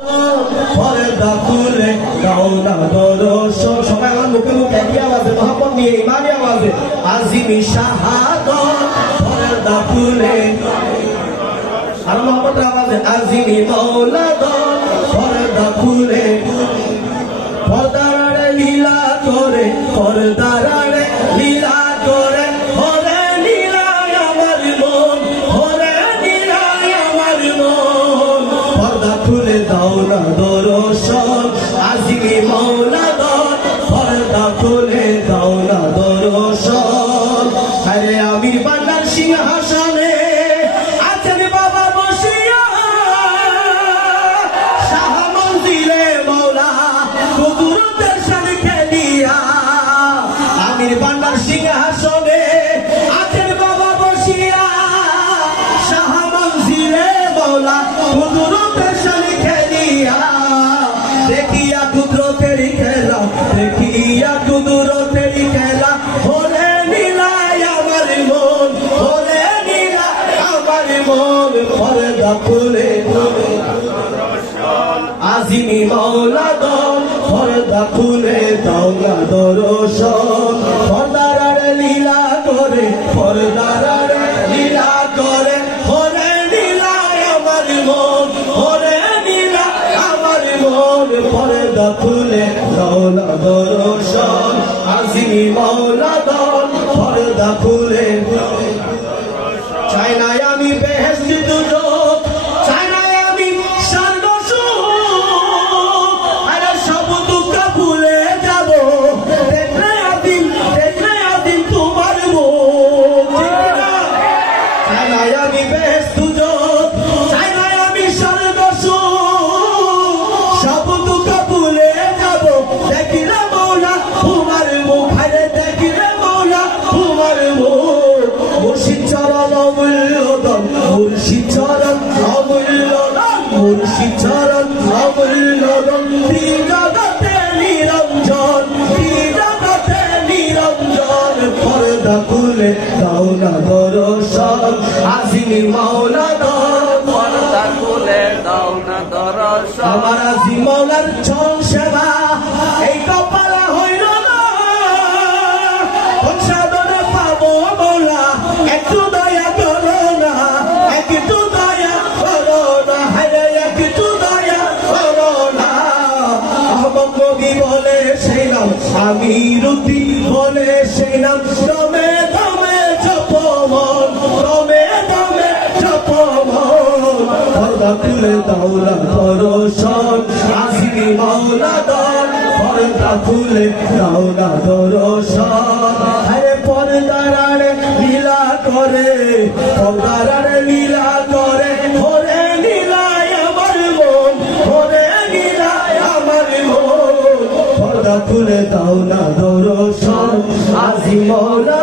পর্দা খুলে দাও না দর্শন। সবাই আমার মুখে মুখে একই আওয়াজে মহব্বত নিয়ে ইমানি আওয়াজে আজিমি শাহাদত পর্দা খুলে আর মহব্বতের আওয়াজে আজিমি মৌলাদত পর্দা খুলে পর্দারে লীলা করে পর্দারে লীলা করে হরে লীলায় আমার মন হরে লীলায় আমার মন পর্দা খুলে দাও না দর্শন আজিমি মৌলাদত পর্দা খুলে দাও না দর্শন। আরে আমির বান্নার সিংহাসনে আছেন বাবা বসিয়া শাহ মঞ্জিলে মৌলা কুদরতের শান খেলিয়া আমির বান্নার সিংহাসনে আছেন বাবা বসিয়া শাহ মঞ্জিলে মৌলা কুদরতের শান খেলিয়া দেখিয়া কুদরতের খেলা দেখিয়া কুদরতের খেলা হরে নীলায় আমার মন হরে নীলায় আমার মন পর্দা খুলে আজিমি মৌলাদত পর্দা খুলে দাও না দর্শন। পর্দারে লীলা করে পর্দারে লীলা করে হরে নীলায় আমার মন হরে নীলায় আমার মন পর্দা খুলে দাও না দর্শন আজিমি মৌলাদত পর্দা খুলে চাই না আমি বেহেশত দুজক চাই না আমি স্বর্গ সুখ আরে সব দুঃখ ভুলে যাব দেখলে আদিন তোমার মুখ চাই না আমি বেহেশত দুজক চাই না আমি স্বর্গ সুখ সব দুঃখ ভুলে যাব দেখিলে মৌলা তোমার মুখ আরে দেখিলে মৌলা তোমার মুখ মুর্শিদ চরণ অমূল্যদন মুর্শিদ চরণ অমূল্যদন মুর্শিদ চরণ অমূল্যদন জগতে নিরঞ্জন জগতে নিরঞ্জন পর্দা খুলে দাও না দর্শন আজিমি মৌলাদত পর্দা খুলে দাও না দর্শন। আমার আজি মৌলার চরণ সেবা এই কপালে হইল না কোন সাধনে পাবো মৌলা একটু দয়া করো না একটু দয়া করো না হায় একটু দয়া করো না আহমদ নবী বলে সেই নাম আমি রুতি বলে সেই নাম দমে দমে জপমন দমে দমে জপমন পর্দা খুলে দাও না দর্শন আজিমি মৌলাদত পর্দা খুলে দাও না দর্শন। আরে পর্দারে লীলা করে পর্দারে লীলা করে হরে নীলায় আমার মন হরে নীলায় আমার মন পর্দা খুলে দাও না দর্শন আজিমি মৌলা